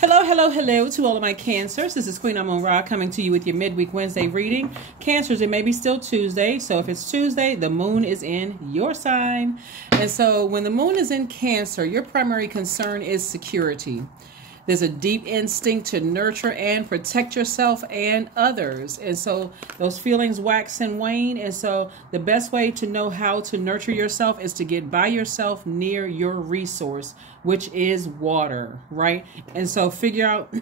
Hello, hello, hello to all of my Cancers. This is Queen Amun Ra coming to you with your midweek Wednesday reading. Cancers, it may be still Tuesday. So if it's Tuesday, the moon is in your sign. And so when the moon is in Cancer, your primary concern is security. There's a deep instinct to nurture and protect yourself and others. And so those feelings wax and wane. And so the best way to know how to nurture yourself is to get by yourself near your resource, which is water, right? And so figure out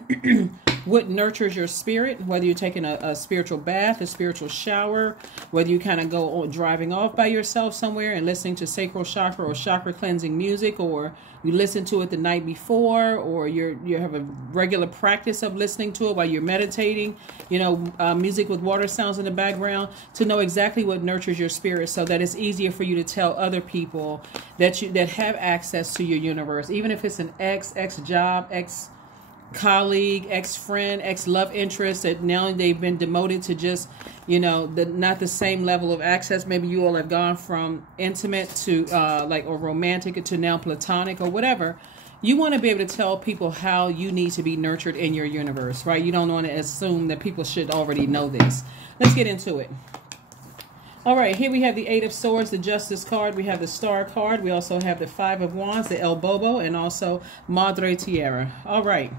what nurtures your spirit, whether you're taking a spiritual bath, a spiritual shower, whether you kind of go driving off by yourself somewhere and listening to sacral chakra or chakra cleansing music, or you listen to it the night before, or you have a regular practice of listening to it while you're meditating, music with water sounds in the background, to know exactly what nurtures your spirit so that it's easier for you to tell other people that have access to your universe, even if it's an ex-job, ex-colleague, ex-friend, ex-love interest that now they've been demoted to just, not the same level of access. Maybe you all have gone from intimate to or romantic to now platonic or whatever. You want to be able to tell people how you need to be nurtured in your universe, right? You don't want to assume that people should already know this. Let's get into it. All right, here we have the Eight of Swords, the Justice card. We have the Star card. We also have the Five of Wands, the El Bobo, and also Madre Tierra. All right.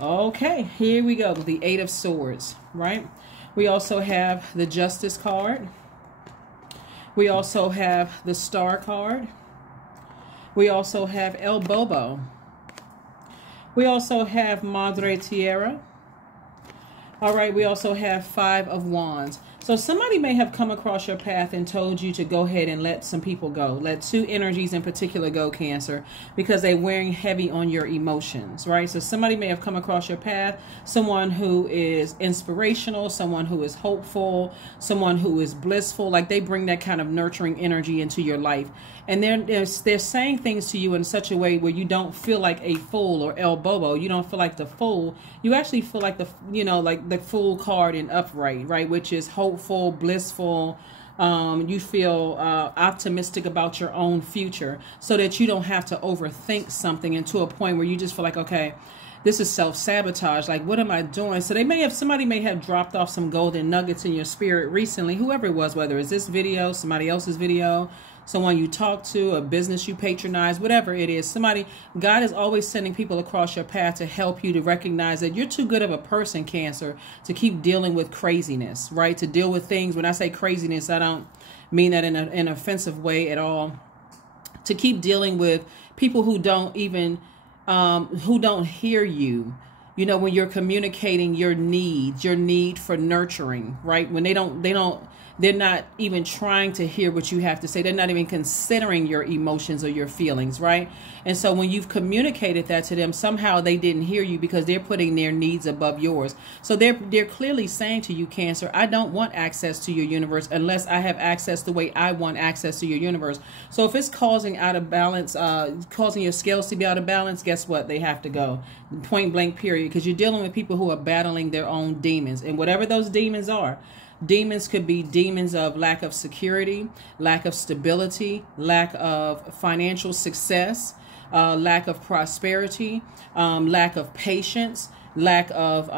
Okay, here we go. The Eight of Swords, right? We also have the Justice card. We also have the Star card. We also have El Bobo. We also have Madre Tierra. All right, we also have Five of Wands. So somebody may have come across your path and told you to go ahead and let some people go. Let two energies in particular go, Cancer, because they're wearing heavy on your emotions, right? So somebody may have come across your path, someone who is inspirational, someone who is hopeful, someone who is blissful, like they bring that kind of nurturing energy into your life. And they're saying things to you in such a way where you don't feel like a fool or El Bobo. You don't feel like the fool. You actually feel like like the Fool card in Upright, right? Which is hopeful, blissful. You feel optimistic about your own future so that you don't have to overthink something and to a point where you just feel like, okay, this is self-sabotage. Like, what am I doing? So somebody may have dropped off some golden nuggets in your spirit recently, whoever it was, whether it's this video, somebody else's video, someone you talk to, a business you patronize, whatever it is. God is always sending people across your path to help you to recognize that you're too good of a person, Cancer, to keep dealing with craziness, right? To deal with things. When I say craziness, I don't mean that in an offensive way at all. To keep dealing with people who don't even, who don't hear you. When you're communicating your needs, your need for nurturing, right? When they're not even trying to hear what you have to say. They're not even considering your emotions or your feelings, right? And so when you've communicated that to them, somehow they didn't hear you because they're putting their needs above yours. So they're clearly saying to you, Cancer, I don't want access to your universe unless I have access the way I want access to your universe. So if it's causing out of balance, causing your scales to be out of balance, guess what? They have to go. Point blank, period. Because you're dealing with people who are battling their own demons. And whatever those demons are, demons could be demons of lack of security, lack of stability, lack of financial success, lack of prosperity, lack of patience, lack of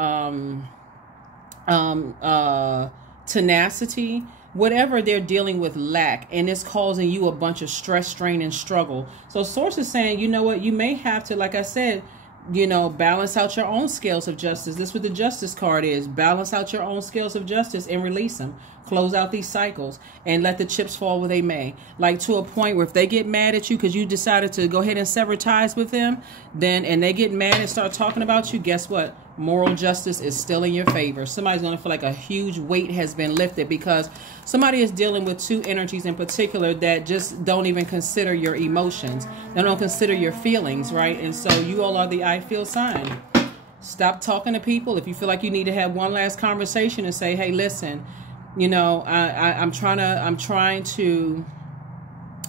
tenacity. Whatever they're dealing with lack, and it's causing you a bunch of stress, strain, and struggle. So Source is saying, you know what, you may have to, like I said, balance out your own scales of justice. This is what the Justice card is. Balance out your own scales of justice and release them. Close out these cycles and let the chips fall where they may. Like to a point where if they get mad at you because you decided to go ahead and sever ties with them, and they get mad and start talking about you, guess what? Moral justice is still in your favor. Somebody's going to feel like a huge weight has been lifted because somebody is dealing with two energies in particular that just don't even consider your emotions. They don't consider your feelings, right? And so you all are the I feel sign. Stop talking to people. If you feel like you need to have one last conversation and say, hey, listen, I'm trying to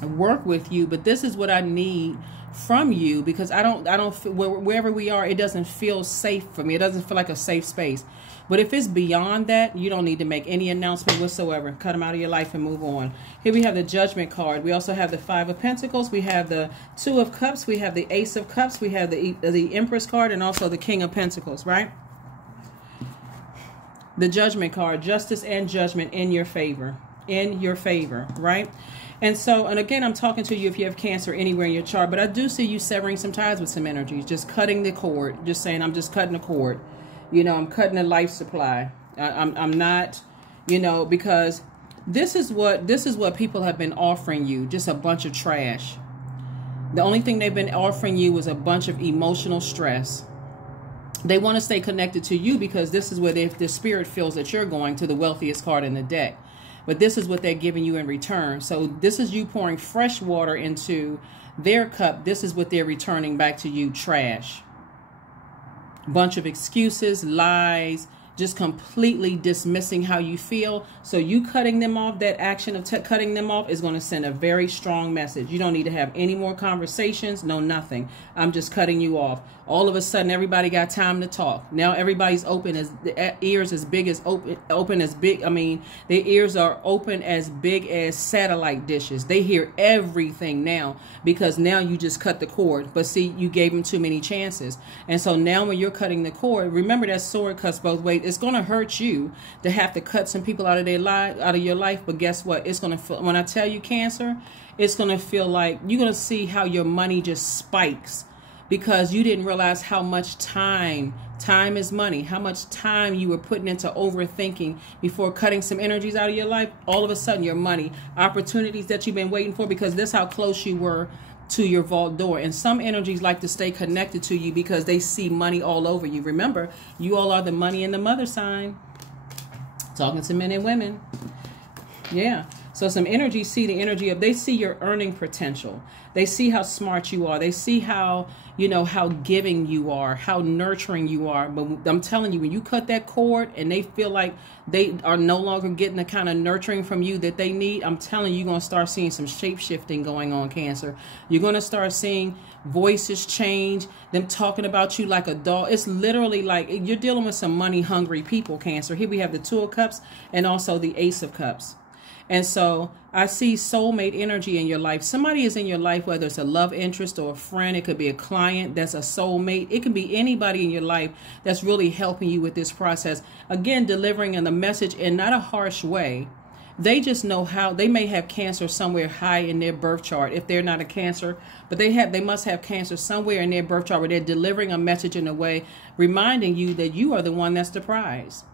work with you, but this is what I need from you, because I don't wherever we are, it doesn't feel safe for me. It doesn't feel like a safe space. But if it's beyond that, you don't need to make any announcement whatsoever. Cut them out of your life and move on. Here we have the Judgment card. We also have the Five of Pentacles. We have the Two of Cups. We have the Ace of Cups. We have the Empress card, and also the King of Pentacles, right? The Judgment card, justice and judgment in your favor. In your favor, right? And so, and again, I'm talking to you if you have Cancer anywhere in your chart, but I do see you severing some ties with some energies, just cutting the cord, just saying, I'm just cutting the cord. You know, I'm cutting the life supply. I'm not, you know, because this is what people have been offering you, just a bunch of trash. The only thing they've been offering you was a bunch of emotional stress. They want to stay connected to you because this is where the spirit feels that you're going, to the wealthiest card in the deck. But this is what they're giving you in return. So this is you pouring fresh water into their cup. This is what they're returning back to you, trash. Bunch of excuses, lies, just completely dismissing how you feel. So you cutting them off, that action of cutting them off is going to send a very strong message. You don't need to have any more conversations, no nothing. I'm just cutting you off. All of a sudden, everybody got time to talk. Now everybody's open, as the ears as big as open as big. I mean, their ears are open as big as satellite dishes. They hear everything now because now you just cut the cord. But see, you gave them too many chances. And so now when you're cutting the cord, remember that sword cuts both ways. It's going to hurt you to have to cut some people out of their life, out of your life. But guess what? It's going to feel, when I tell you Cancer, it's going to feel like you're going to see how your money just spikes. Because you didn't realize how much time is money, how much time you were putting into overthinking before cutting some energies out of your life. All of a sudden, your money, opportunities that you've been waiting for, because that's how close you were to your vault door. And some energies like to stay connected to you because they see money all over you. Remember, you all are the money in the mother sign. Talking to men and women. Yeah. So some energies see the energy of, they see your earning potential. They see how smart you are. They see how, you know, how giving you are, how nurturing you are. But I'm telling you, when you cut that cord and they feel like they are no longer getting the kind of nurturing from you that they need, I'm telling you, you're going to start seeing some shape-shifting going on, Cancer. You're going to start seeing voices change, them talking about you like a dog. It's literally like you're dealing with some money-hungry people, Cancer. Here we have the Two of Cups and also the Ace of Cups. And so I see soulmate energy in your life. Somebody is in your life, whether it's a love interest or a friend. It could be a client that's a soulmate. It could be anybody in your life that's really helping you with this process. Again, delivering in the message in not a harsh way. They just know how. They may have Cancer somewhere high in their birth chart if they're not a Cancer, but they must have Cancer somewhere in their birth chart where they're delivering a message in a way reminding you that you are the one that's the prize.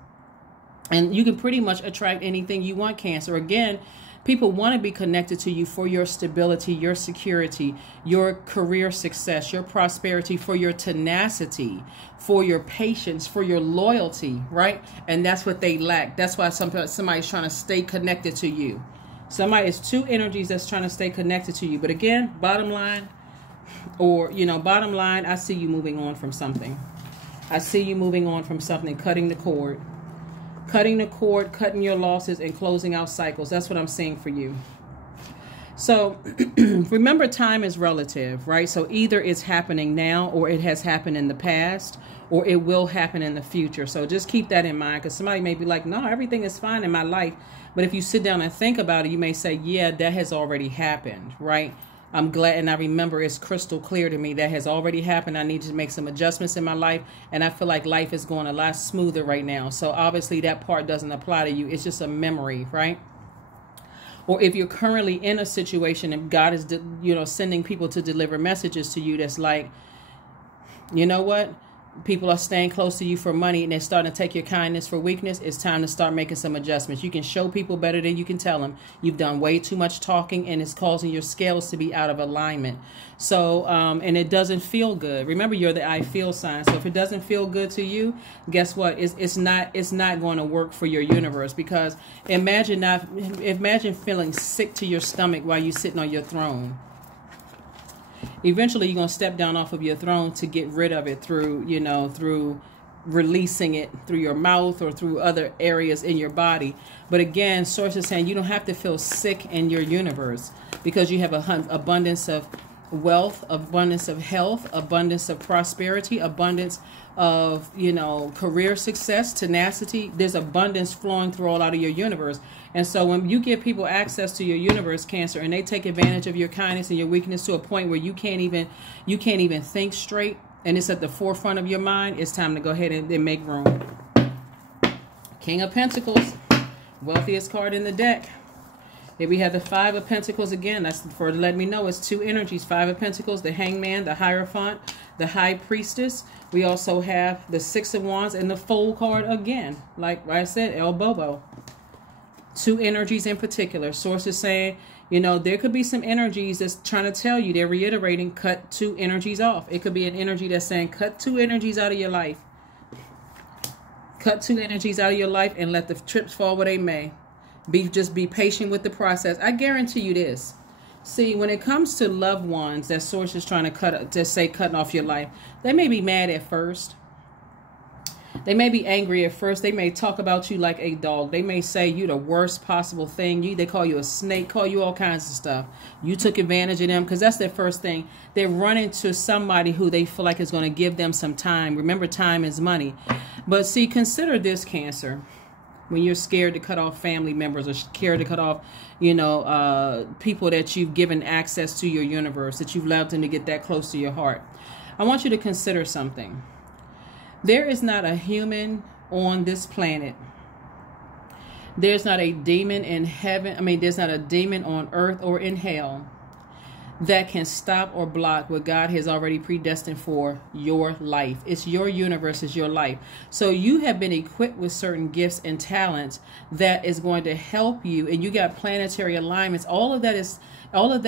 And you can pretty much attract anything you want, Cancer. Again, people want to be connected to you for your stability, your security, your career success, your prosperity, for your tenacity, for your patience, for your loyalty, right? And that's what they lack. That's why somebody's trying to stay connected to you. Somebody is two energies that's trying to stay connected to you. But again, bottom line, bottom line, I see you moving on from something. I see you moving on from something, cutting the cord. Cutting the cord, cutting your losses, and closing out cycles. That's what I'm seeing for you. So remember, time is relative, right? So either it's happening now, or it has happened in the past, or it will happen in the future. So just keep that in mind, because somebody may be like, no, everything is fine in my life. But if you sit down and think about it, you may say, yeah, that has already happened, right? I'm glad, and I remember it's crystal clear to me that has already happened. I need to make some adjustments in my life, and I feel like life is going a lot smoother right now. So obviously that part doesn't apply to you. It's just a memory, right? Or if you're currently in a situation and God is, sending people to deliver messages to you that's like, you know what? People are staying close to you for money and they're starting to take your kindness for weakness. It's time to start making some adjustments. You can show people better than you can tell them. You've done way too much talking and it's causing your scales to be out of alignment. So, and it doesn't feel good. Remember, you're the I feel sign. So if it doesn't feel good to you, guess what? It's not going to work for your universe, because imagine feeling sick to your stomach while you're sitting on your throne. Eventually, you're going to step down off of your throne to get rid of it through releasing it through your mouth or through other areas in your body. But again, Source is saying you don't have to feel sick in your universe. because you have abundance of wealth, abundance of health, abundance of prosperity, abundance of, career success, tenacity. There's abundance flowing through all out of your universe. And so when you give people access to your universe, Cancer, and they take advantage of your kindness and your weakness to a point where you can't even think straight, and it's at the forefront of your mind, it's time to go ahead and make room. King of Pentacles, wealthiest card in the deck. Here we have the Five of Pentacles again. That's for to let me know it's two energies. Five of Pentacles, the Hangman, the Hierophant, the High Priestess. We also have the Six of Wands and the Fool card again. Like I said, El Bobo. Two energies in particular. Source is saying, there could be some energies that's trying to tell you, they're reiterating, cut two energies off. It could be an energy that's saying, cut two energies out of your life. Cut two energies out of your life and let the chips fall where they may. Just be patient with the process. I guarantee you this. See, when it comes to loved ones that source is trying to cutting off your life, they may be mad at first. They may be angry at first. They may talk about you like a dog. They may say you the worst possible thing. They call you a snake, call you all kinds of stuff. You took advantage of them because that's their first thing. They're running to somebody who they feel like is going to give them some time. Remember, time is money. But see, consider this, Cancer. When you're scared to cut off family members or scared to cut off, people that you've given access to your universe, that you've allowed them to get that close to your heart. I want you to consider something. There is not a human on this planet. There's not a demon in heaven. There's not a demon on earth or in hell that can stop or block what God has already predestined for your life. It's your universe, it's your life. So you have been equipped with certain gifts and talents that is going to help you, and you got planetary alignments. All of that is all of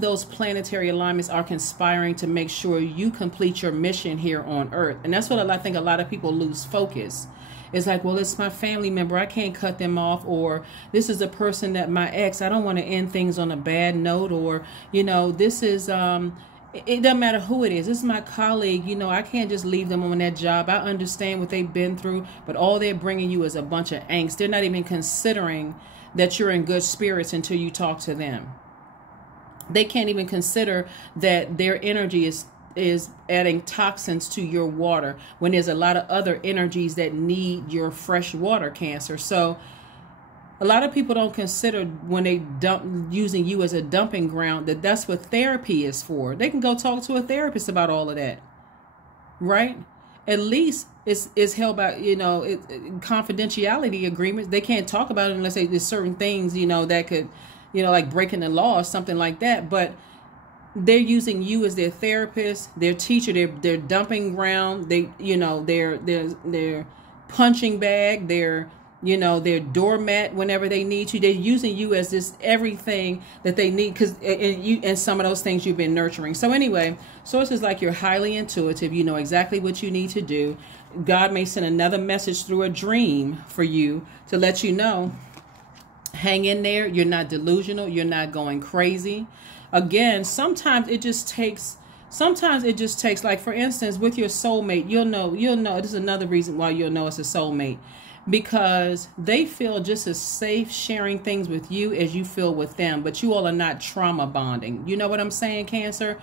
those planetary alignments are conspiring to make sure you complete your mission here on earth. And that's what I think a lot of people lose focus. It's like, well, it's my family member, I can't cut them off, or this is a person that my ex, I don't want to end things on a bad note, or, this is, it doesn't matter who it is. This is my colleague, I can't just leave them on that job. I understand what they've been through, but all they're bringing you is a bunch of angst. They're not even considering that you're in good spirits until you talk to them. They can't even consider that their energy is adding toxins to your water when there's a lot of other energies that need your fresh water, Cancer. So a lot of people don't consider when they using you as a dumping ground that's what therapy is for. They can go talk to a therapist about all of that, right? At least it's held by, confidentiality agreements. They can't talk about it unless there's certain things, that could, like breaking the law or something like that. But they're using you as their therapist, their teacher, their dumping ground, their punching bag, their doormat whenever they need you. They're using you as this everything that they need, and some of those things you've been nurturing. So anyway, sources like you're highly intuitive. You know exactly what you need to do. God may send another message through a dream for you to let you know, hang in there. You're not delusional. You're not going crazy. Again, sometimes it just takes, like, for instance, with your soulmate, you'll know, this is another reason why you'll know it's a soulmate, because they feel just as safe sharing things with you as you feel with them, but you all are not trauma bonding. You know what I'm saying, Cancer?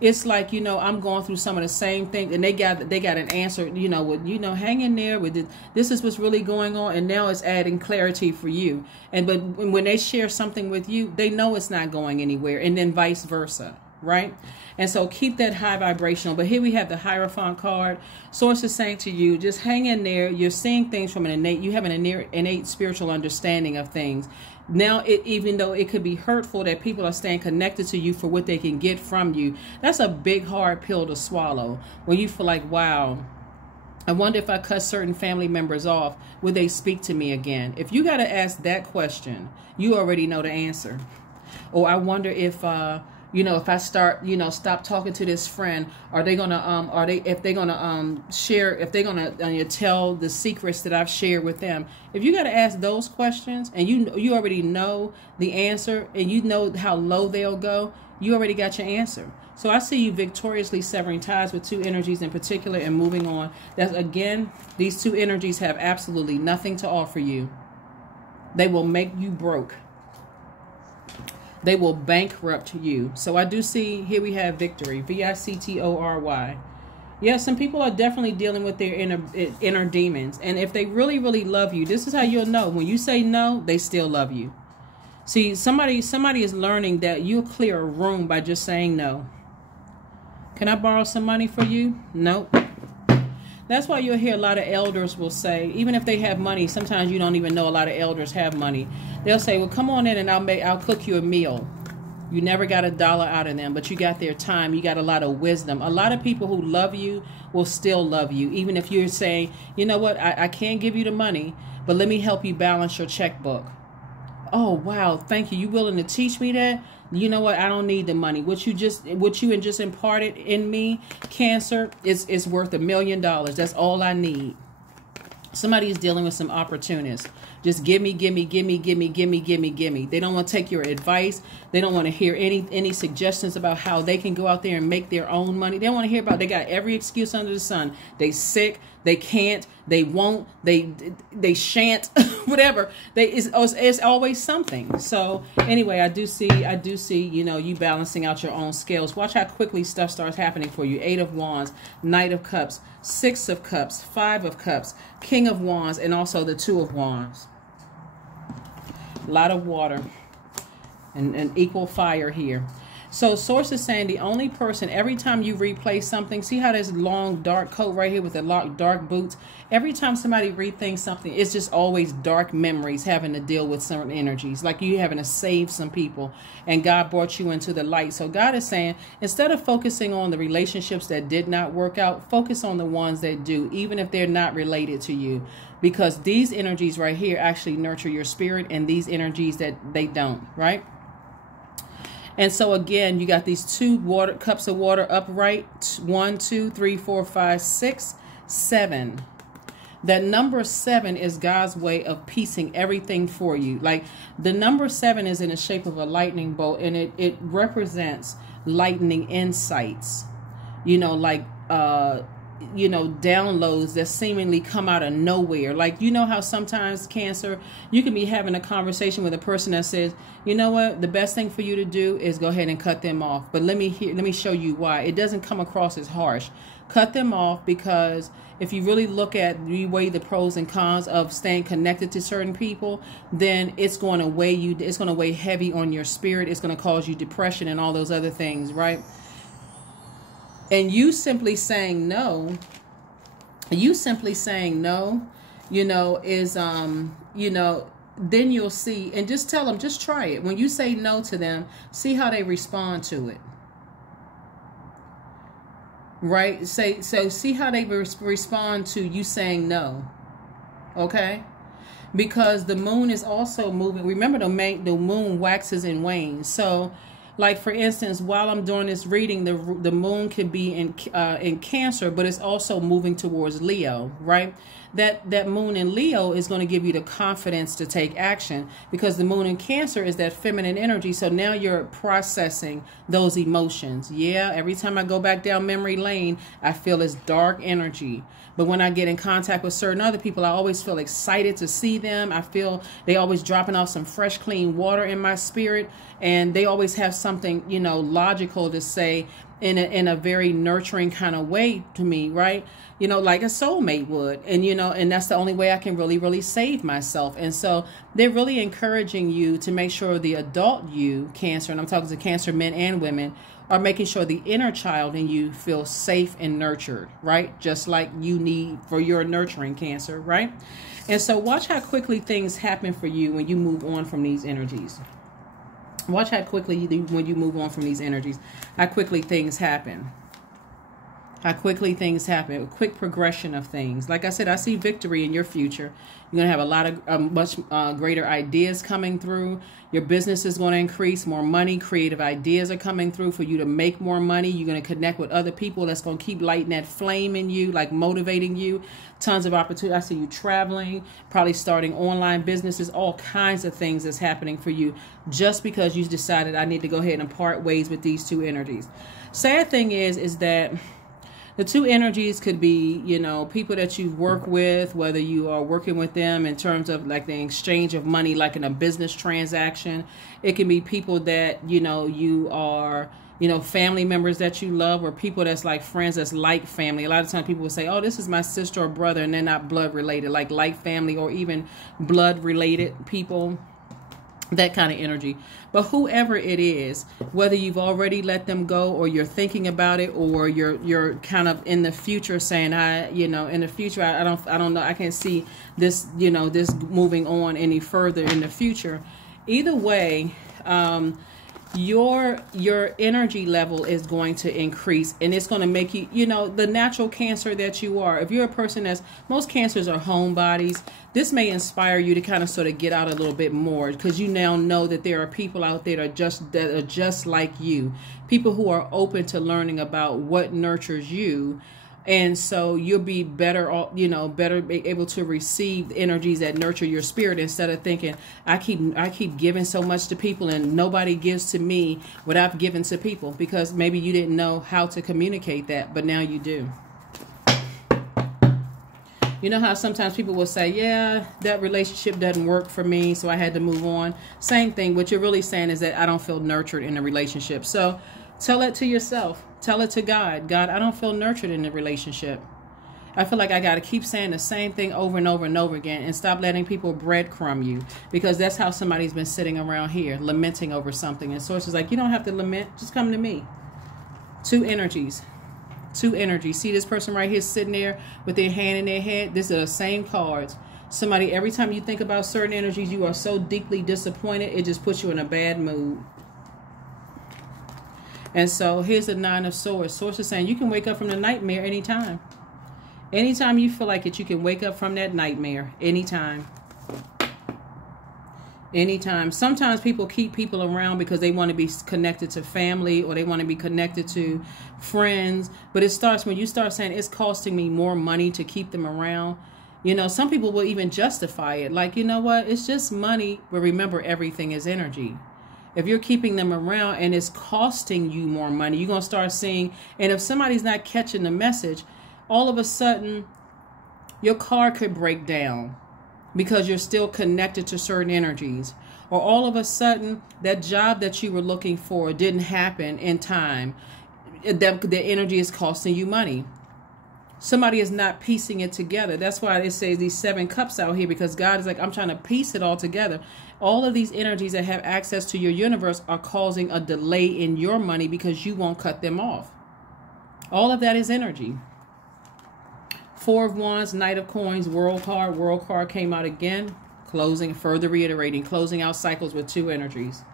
It's like, I'm going through some of the same things, and they got an answer, hang in there with it. This is what's really going on, and now it's adding clarity for you. But when they share something with you, they know it's not going anywhere, and then vice versa, right? And so keep that high vibrational. But here we have the Hierophant card. Source is saying to you, just hang in there. You're seeing things from you have an innate spiritual understanding of things. Now, even though it could be hurtful that people are staying connected to you for what they can get from you, that's a big, hard pill to swallow. When you feel like, wow, I wonder if I cut certain family members off, would they speak to me again? If you got to ask that question, you already know the answer. Or I wonder if, if I start, stop talking to this friend, are they gonna, tell the secrets that I've shared with them? If you got to ask those questions, and you already know the answer, and you know how low they'll go, you already got your answer. So I see you victoriously severing ties with two energies in particular and moving on. That's, again, these two energies have absolutely nothing to offer you. They will make you broke. They will bankrupt you. So I do see here we have victory, victory. Yeah, some people are definitely dealing with their inner demons. And if they really, really love you, this is how you'll know. When you say no, they still love you. See, somebody is learning that you'll clear a room by just saying no. Can I borrow some money for you? Nope. That's why you'll hear a lot of elders will say, even if they have money, sometimes you don't even know a lot of elders have money. They'll say, well, come on in and I'll cook you a meal. You never got $1 out of them, but you got their time. You got a lot of wisdom. A lot of people who love you will still love you. Even if you're saying, you know what, I can't give you the money, but let me help you balance your checkbook. Oh, wow. Thank you. You willing to teach me that? You know what? I don't need the money. What you just imparted in me, Cancer, is worth $1 million. That's all I need. Somebody is dealing with some opportunists. Just give me. They don't want to take your advice. They don't want to hear any suggestions about how they can go out there and make their own money. They don't want to hear about, they got every excuse under the sun. They sick, they can't, they won't, they shan't, whatever. It's always something. So anyway, I do see, you know, you balancing out your own scales. Watch how quickly stuff starts happening for you. 8 of Wands, Knight of Cups, 6 of Cups, 5 of Cups, King of Wands, and also the 2 of Wands. A lot of water and equal fire here. So Source is saying the only person, every time you replace something, see how there's long dark coat right here with the dark boots? Every time somebody rethinks something, it's just always dark memories having to deal with certain energies. Like you having to save some people and God brought you into the light. So God is saying, instead of focusing on the relationships that did not work out, focus on the ones that do, even if they're not related to you. Because these energies right here actually nurture your spirit, and these energies that they don't, right? And so again, you got these 2 cups of water upright. 1, 2, 3, 4, 5, 6, 7. That number 7 is God's way of piecing everything for you. Like the number 7 is in the shape of a lightning bolt, and it represents lightning insights. You know, like you know, downloads that seemingly come out of nowhere. Like, you know how sometimes, Cancer, you can be having a conversation with a person that says, you know what, the best thing for you to do is go ahead and cut them off. But let me show you why. It doesn't come across as harsh. Cut them off because if you really look at, you weigh the pros and cons of staying connected to certain people, then it's going to weigh you. It's going to weigh heavy on your spirit. It's going to cause you depression and all those other things, right? And you simply saying no, you know, is, you know, then you'll see, and just tell them, just try it. When you say no to them, see how they respond to it. Right? So see how they respond to you saying no. Okay? Because the moon is also moving. Remember, the moon waxes and wanes. So, like for instance, while I'm doing this reading, the moon can be in Cancer, but it's also moving towards Leo, right? That moon in Leo is going to give you the confidence to take action, because the moon in Cancer is that feminine energy. So now you're processing those emotions. Yeah, every time I go back down memory lane, I feel this dark energy. But when I get in contact with certain other people, I always feel excited to see them. I feel they always dropping off some fresh, clean water in my spirit. And they always have something, you know, logical to say in a very nurturing kind of way to me, right? You know, like a soulmate would. And, you know, and that's the only way I can really, really save myself. And so they're really encouraging you to make sure the adult you, Cancer, and I'm talking to Cancer men and women, are making sure the inner child in you feels safe and nurtured, right? Just like you need for your nurturing, Cancer, right? And so watch how quickly things happen for you when you move on from these energies. Watch how quickly, when you move on from these energies, how quickly things happen. How quickly things happen. A quick progression of things. Like I said, I see victory in your future. You're going to have a lot of much greater ideas coming through. Your business is going to increase. More money, creative ideas are coming through for you to make more money. You're going to connect with other people that's going to keep lighting that flame in you, like motivating you. Tons of opportunity. I see you traveling, probably starting online businesses, all kinds of things that's happening for you just because you decided I need to go ahead and part ways with these 2 energies. Sad thing is that The two energies could be, people that you work with, whether you are working with them in terms of like the exchange of money, like in a business transaction. It can be people that, you are, family members that you love, or people that's like friends that's like family. A lot of times people will say, oh, this is my sister or brother, and they're not blood related, like family or even blood related people. That kind of energy. But whoever it is, whether you've already let them go or you're thinking about it, or you're kind of in the future saying, in the future, I don't know, I can't see this, this moving on any further in the future. Either way, your energy level is going to increase, and it's going to make you, the natural Cancer that you are. If you're a person most Cancers are homebodies, this may inspire you to kind of sort of get out a little bit more, because you now know that there are people out there that are just like you, people who are open to learning about what nurtures you. And so you'll be better, better able to receive the energies that nurture your spirit, instead of thinking, I keep giving so much to people and nobody gives to me what I've given to people, because maybe you didn't know how to communicate that, but now you do. You know how sometimes people will say, yeah, that relationship doesn't work for me, so I had to move on. Same thing. What you're really saying is that I don't feel nurtured in a relationship. So tell it to yourself. Tell it to God. God, I don't feel nurtured in the relationship. I feel like I got to keep saying the same thing over and over and over again, and stop letting people breadcrumb you, because that's how somebody's been sitting around here lamenting over something. And Source is like, you don't have to lament. Just come to me. Two energies. Two energies. See this person right here sitting there with their hand in their head? These are the same cards. Somebody, every time you think about certain energies, you are so deeply disappointed, it just puts you in a bad mood. And so here's the Nine of Swords. Source is saying you can wake up from the nightmare anytime. Anytime you feel like it, you can wake up from that nightmare. Anytime. Anytime. Sometimes people keep people around because they want to be connected to family, or they want to be connected to friends. But it starts when you start saying it's costing me more money to keep them around. Some people will even justify it. Like, you know what? It's just money. But remember, everything is energy. If you're keeping them around and it's costing you more money, you're going to start seeing, and if somebody's not catching the message, all of a sudden your car could break down because you're still connected to certain energies. Or all of a sudden that job that you were looking for didn't happen in time. The energy is costing you money. Somebody is not piecing it together. That's why it says these 7 cups out here, because God is like, I'm trying to piece it all together. All of these energies that have access to your universe are causing a delay in your money because you won't cut them off. All of that is energy. 4 of Wands, Knight of Coins, World card. World card came out again. Closing, further reiterating, closing out cycles with 2 energies.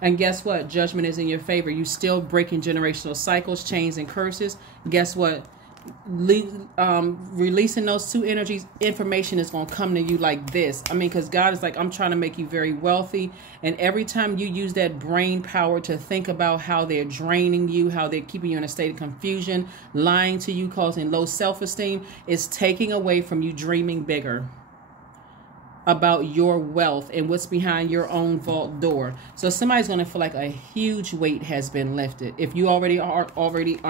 And guess what? Judgment is in your favor. You still breaking generational cycles, chains, and curses. Guess what? Releasing those 2 energies, information is going to come to you like this. Because God is like, I'm trying to make you very wealthy. And every time you use that brain power to think about how they're draining you, how they're keeping you in a state of confusion, lying to you, causing low self-esteem, it's taking away from you dreaming bigger about your wealth and what's behind your own vault door. So somebody's going to feel like a huge weight has been lifted. If you already are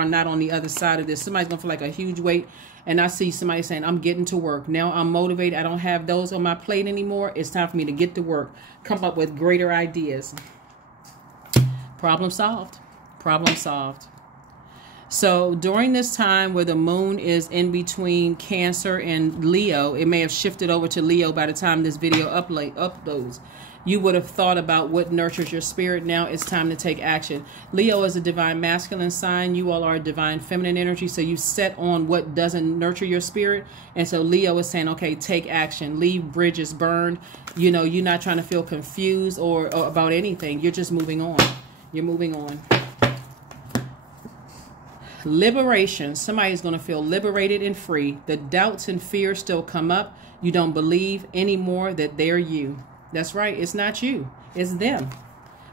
not on the other side of this, somebody's going to feel like a huge weight. And I see somebody saying, I'm getting to work. Now I'm motivated. I don't have those on my plate anymore. It's time for me to get to work. Come up with greater ideas. Problem solved. Problem solved. So during this time where the moon is in between Cancer and Leo, it may have shifted over to Leo by the time this video uploads. You would have thought about what nurtures your spirit. Now it's time to take action. Leo is a divine masculine sign. You all are a divine feminine energy. So you set on what doesn't nurture your spirit. And so Leo is saying, okay, take action. Leave bridges burned. You're not trying to feel confused or about anything. You're just moving on. You're moving on. Liberation. Somebody's going to feel liberated and free. The doubts and fears still come up. You don't believe anymore that they're you. That's right. It's not you. It's them.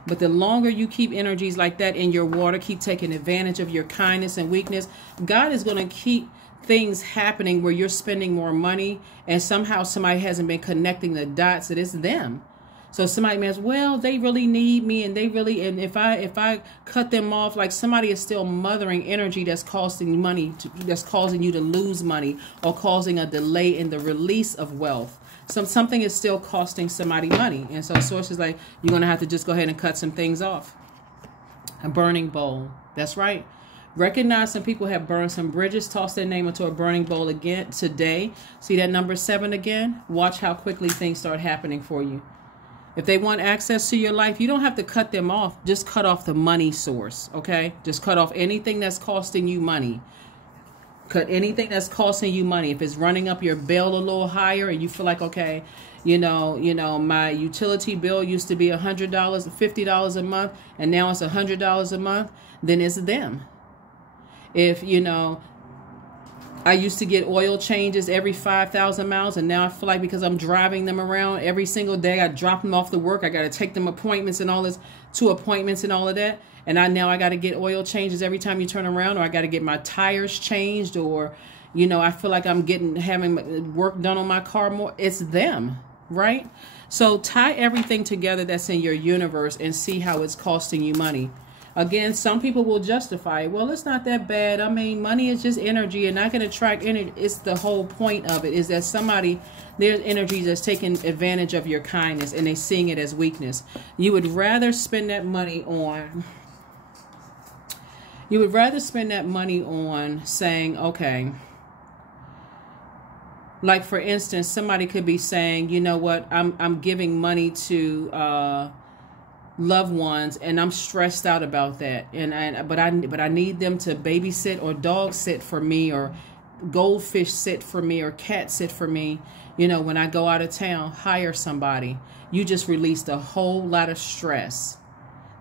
But the longer you keep energies like that in your water, keep taking advantage of your kindness and weakness, God is going to keep things happening where you're spending more money and somehow somebody hasn't been connecting the dots that it's them. So somebody may ask, well, they really need me, and and if I cut them off, like somebody is still mothering energy that's costing money, that's causing you to lose money or causing a delay in the release of wealth. Something is still costing somebody money. And so Source is like, you're going to have to just go ahead and cut some things off. A burning bowl. That's right. Recognize some people have burned some bridges. Toss their name into a burning bowl again today. See that number 7 again? Watch how quickly things start happening for you. If they want access to your life, you don't have to cut them off. Just cut off the money source, okay? Just cut off anything that's costing you money. Cut anything that's costing you money. If it's running up your bill a little higher and you feel like, okay, you know, my utility bill used to be $100, $50 a month, and now it's $100 a month, then it's them. If, I used to get oil changes every 5,000 miles, and now I feel like because I'm driving them around every single day, I drop them off to work, I got to take them appointments and all this, 2 appointments and all of that, and now I got to get oil changes every time you turn around, or I got to get my tires changed, or, I feel like I'm having work done on my car more. It's them, right? So tie everything together that's in your universe and see how it's costing you money. Again, some people will justify it. Well, it's not that bad. I mean, money is just energy, and I can attract energy. It's the whole point of it is that there's energy that's taking advantage of your kindness, and they're seeing it as weakness. You would rather spend that money on saying, okay, like for instance, somebody could be saying, you know what, I'm giving money to loved ones, and I'm stressed out about that, but I need them to babysit or dog sit for me, or goldfish sit for me, or cat sit for me. When I go out of town, hire somebody. You just released a whole lot of stress.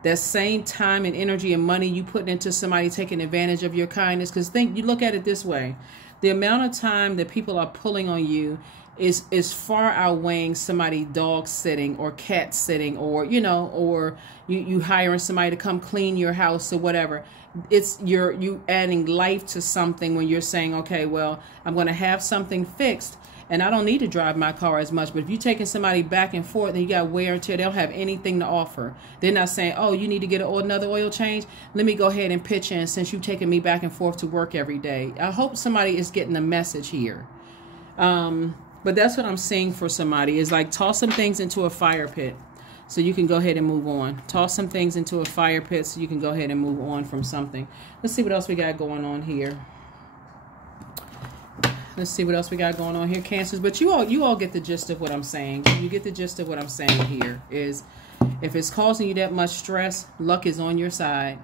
That same time and energy and money you put into somebody taking advantage of your kindness. Because you look at it this way: the amount of time that people are pulling on you is far outweighing somebody dog sitting or cat sitting, or you hiring somebody to come clean your house or whatever. It's you adding life to something when you're saying, okay, well, I'm going to have something fixed and I don't need to drive my car as much. But if you're taking somebody back and forth and you got wear and tear, they don't have anything to offer. They're not saying, oh, you need to get another oil change. Let me go ahead and pitch in since you're taking me back and forth to work every day. I hope somebody is getting the message here. But that's what I'm seeing for somebody, is like toss some things into a fire pit so you can go ahead and move on. Toss some things into a fire pit so you can go ahead and move on from something. Let's see what else we got going on here. Cancers. But you all get the gist of what I'm saying. You get the gist of what I'm saying here is, if it's causing you that much stress, luck is on your side.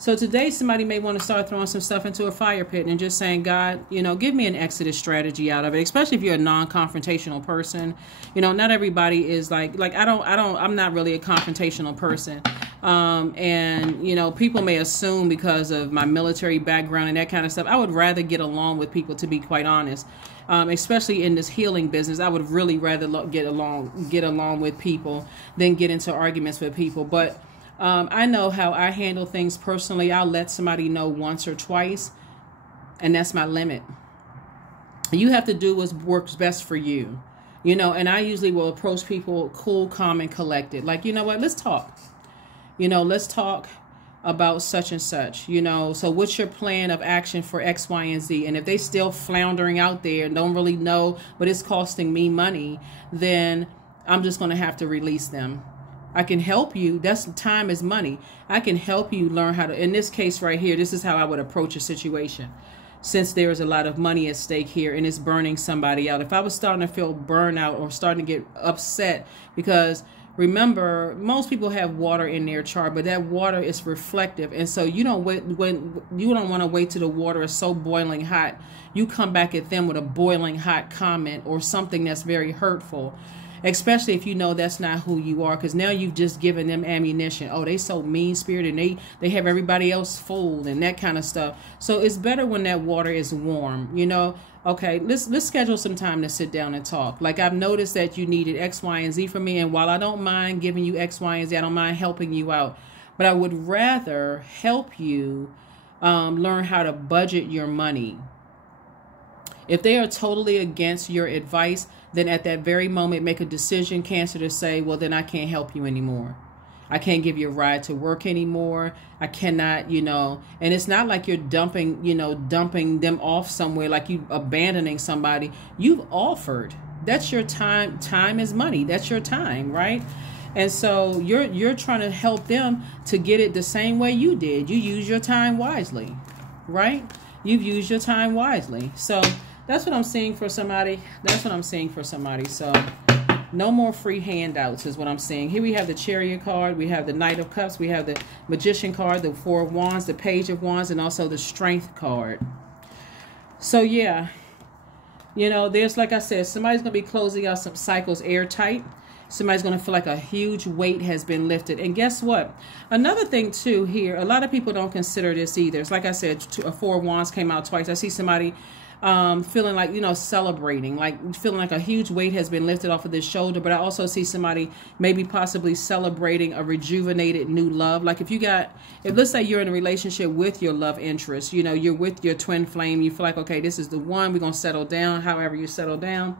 So today somebody may want to start throwing some stuff into a fire pit and just saying, God, give me an exodus strategy out of it, especially if you're a non-confrontational person. Not everybody is like I'm not really a confrontational person. And people may assume because of my military background and that kind of stuff, I would rather get along with people, to be quite honest. Especially in this healing business, I would really rather get along with people than get into arguments with people. But I know how I handle things personally. I'll let somebody know once or twice, and that's my limit. You have to do what works best for you, and I usually will approach people cool, calm, and collected. Like, you know what, let's talk. Let's talk about such and such, so what's your plan of action for X, Y, and Z? And if they still floundering out there and don't really know, but it's costing me money, then I'm just going to have to release them. I can help you. Time is money. I can help you learn how to, in this case right here, this is how I would approach a situation. Since there is a lot of money at stake here and it's burning somebody out. If I was starting to feel burnout or starting to get upset, because remember, most people have water in their chart, but that water is reflective. And so you don't want to wait till the water is so boiling hot. You come back at them with a boiling hot comment or something that's very hurtful. Especially if you know that's not who you are, because now you've just given them ammunition. Oh, they so mean-spirited, and they have everybody else fooled and that kind of stuff. So it's better when that water is warm, Okay, let's schedule some time to sit down and talk. Like, I've noticed that you needed X, Y, and Z from me, and while I don't mind giving you X, Y, and Z, I don't mind helping you out. But I would rather help you learn how to budget your money. If they are totally against your advice, then at that very moment make a decision, Cancer, to say, well, then I can't help you anymore. I can't give you a ride to work anymore. I cannot, and it's not like you're dumping them off somewhere, like you abandoning somebody. You've offered. That's your time. Time is money. That's your time, right? And so you're trying to help them to get it the same way you did. You use your time wisely, right? You've used your time wisely. So that's what I'm seeing for somebody. That's what I'm seeing for somebody. So no more free handouts is what I'm seeing. Here we have the Chariot card. We have the Knight of Cups. We have the Magician card, the Four of Wands, the Page of Wands, and also the Strength card. So yeah, there's, like I said, somebody's going to be closing out some cycles airtight. Somebody's going to feel like a huge weight has been lifted. And guess what? Another thing too here, a lot of people don't consider this either. It's like I said, a Four of Wands came out twice. I see somebody feeling like, celebrating, like feeling like a huge weight has been lifted off of this shoulder. But I also see somebody maybe possibly celebrating a rejuvenated new love. Like if let's say you're in a relationship with your love interest, you're with your twin flame, you feel like, okay, this is the one, we're going to settle down, however you settle down.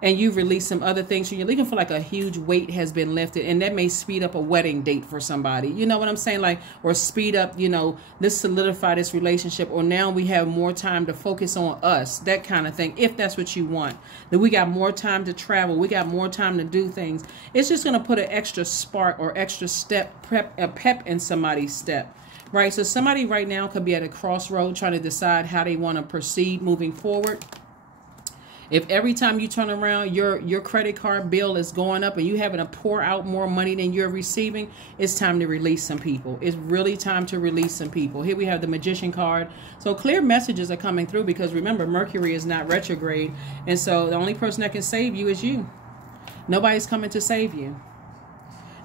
And you've released some other things. So you're looking for like a huge weight has been lifted. And that may speed up a wedding date for somebody. You know what I'm saying? Like, or speed up, let's solidify this relationship. Or now we have more time to focus on us. That kind of thing. If that's what you want. That we got more time to travel. We got more time to do things. It's just going to put an extra spark or extra pep in somebody's step. Right? So somebody right now could be at a crossroad trying to decide how they want to proceed moving forward. If every time you turn around, your credit card bill is going up and you having to pour out more money than you're receiving, it's time to release some people. It's really time to release some people. Here we have the Magician card. So clear messages are coming through because remember, Mercury is not retrograde. And so the only person that can save you is you. Nobody's coming to save you.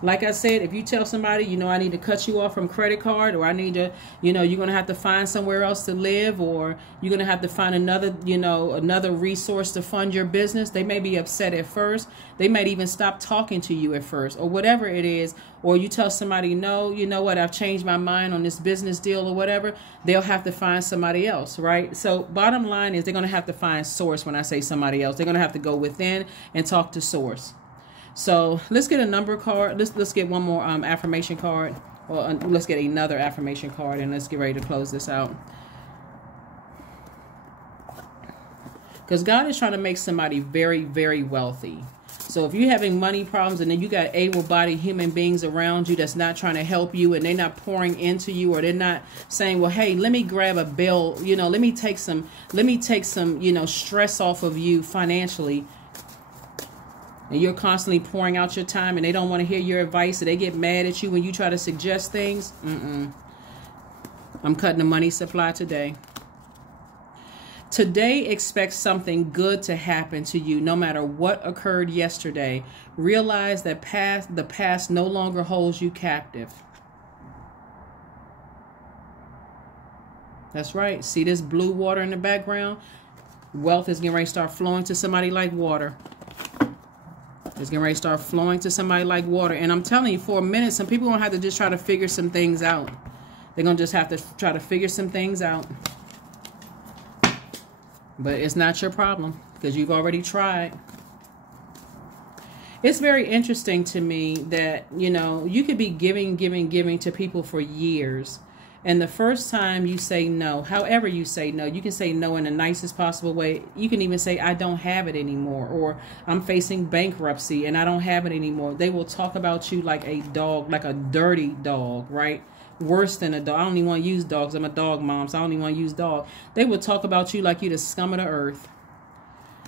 Like I said, if you tell somebody, I need to cut you off from credit card, or I need to, you're going to have to find somewhere else to live, or you're going to have to find another, another resource to fund your business. They may be upset at first. They might even stop talking to you at first, or whatever it is. Or you tell somebody, no, you know what, I've changed my mind on this business deal or whatever. They'll have to find somebody else, right? So bottom line is they're going to have to find source. When I say somebody else, they're going to have to go within and talk to source. So let's get a number card. Let's get one more affirmation card. Or let's get another affirmation card, and let's get ready to close this out. Because God is trying to make somebody very, very wealthy. So if you're having money problems and then you got able-bodied human beings around you that's not trying to help you, and they're not pouring into you, or they're not saying, well, hey, let me grab a bill, let me take some, stress off of you financially. And you're constantly pouring out your time and they don't want to hear your advice, and they get mad at you when you try to suggest things. I'm cutting the money supply today. Today, expect something good to happen to you no matter what occurred yesterday. Realize that the past no longer holds you captive. That's right. See this blue water in the background? Wealth is getting ready to start flowing to somebody like water. It's getting ready to start flowing to somebody like water. And I'm telling you, for a minute, some people are going to have to just try to figure some things out. They're going to just have to try to figure some things out. But it's not your problem because you've already tried. It's very interesting to me that, you could be giving to people for years. And the first time you say no, however you say no, you can say no in the nicest possible way. You can even say, I don't have it anymore, or I'm facing bankruptcy and I don't have it anymore. They will talk about you like a dog, like a dirty dog, right? Worse than a dog. I don't even want to use dogs. I'm a dog mom, so I don't even want to use dog. They will talk about you like you're the scum of the earth.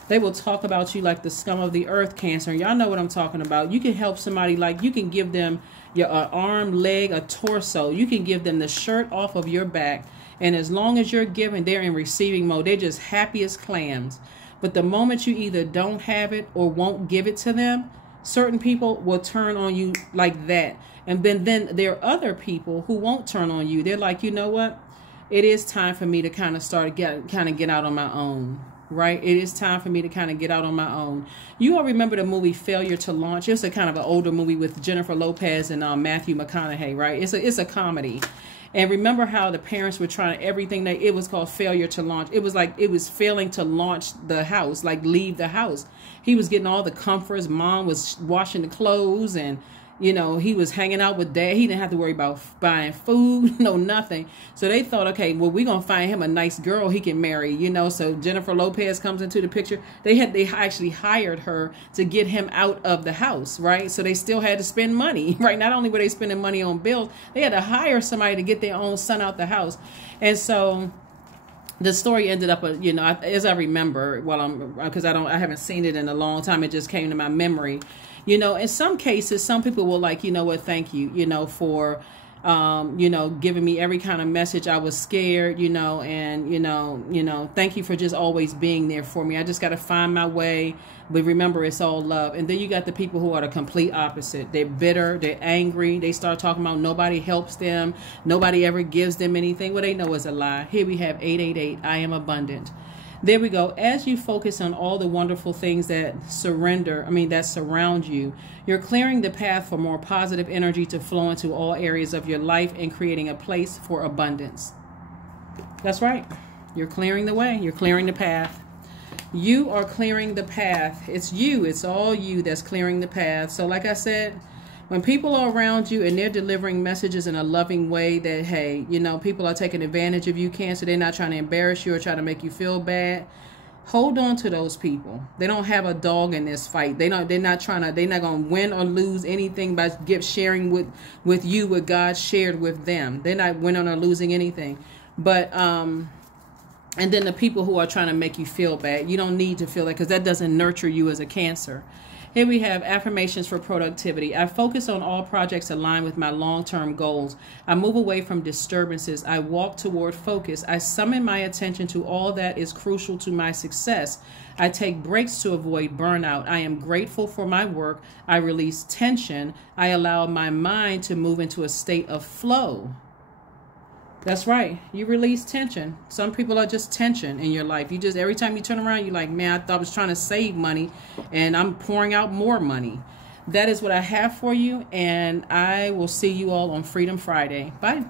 They will talk about you like the scum of the earth, Cancer. Y'all know what I'm talking about. You can help somebody, like you can give them your arm, leg, a torso. You can give them the shirt off of your back. And as long as you're giving, they're in receiving mode. They're just happy as clams. But the moment you either don't have it or won't give it to them, certain people will turn on you like that. And then there are other people who won't turn on you. They're like, you know what? It is time for me to kind of get out on my own. Right? It is time for me to kind of get out on my own. You all remember the movie Failure to Launch? It's a kind of an older movie with Jennifer Lopez and Matthew McConaughey, right? It's a comedy. And remember how the parents were trying everything, it was called failure to launch. It was like it was failing to launch the house, like leave the house. He was getting all the comforts. Mom was washing the clothes, and you know, he was hanging out with dad. He didn't have to worry about buying food, no nothing. So they thought, okay, well, we're going to find him a nice girl he can marry, you know. So Jennifer Lopez comes into the picture. They actually hired her to get him out of the house, right? So they still had to spend money, right? Not only were they spending money on bills, they had to hire somebody to get their own son out the house. And so the story ended up, you know, as I remember, because I haven't seen it in a long time. It just came to my memory. You know, in some cases, some people will like, you know what, thank you, you know, for, you know, giving me every kind of message. I was scared, you know, and, you know, thank you for just always being there for me. I just got to find my way. But remember, it's all love. And then you got the people who are the complete opposite. They're bitter. They're angry. They start talking about nobody helps them. Nobody ever gives them anything. Well, they know it's a lie. Here we have 888. I am abundant. There we go. As you focus on all the wonderful things that surround you, you're clearing the path for more positive energy to flow into all areas of your life and creating a place for abundance. That's right. You're clearing the way. You're clearing the path. You are clearing the path. It's you. It's all you that's clearing the path. So like I said, when people are around you and they're delivering messages in a loving way that, hey, you know, people are taking advantage of you, Cancer. They're not trying to embarrass you or try to make you feel bad. Hold on to those people. They don't have a dog in this fight. They're not going to win or lose anything by sharing with you what God shared with them. They're not winning or losing anything. But, and then the people who are trying to make you feel bad, you don't need to feel that, because that doesn't nurture you as a Cancer. Here we have affirmations for productivity. I focus on all projects aligned with my long-term goals. I move away from disturbances. I walk toward focus. I summon my attention to all that is crucial to my success. I take breaks to avoid burnout. I am grateful for my work. I release tension. I allow my mind to move into a state of flow. That's right. You release tension. Some people are just tension in your life. You just, every time you turn around, you're like, man, I thought I was trying to save money and I'm pouring out more money. That is what I have for you. And I will see you all on Freedom Friday. Bye.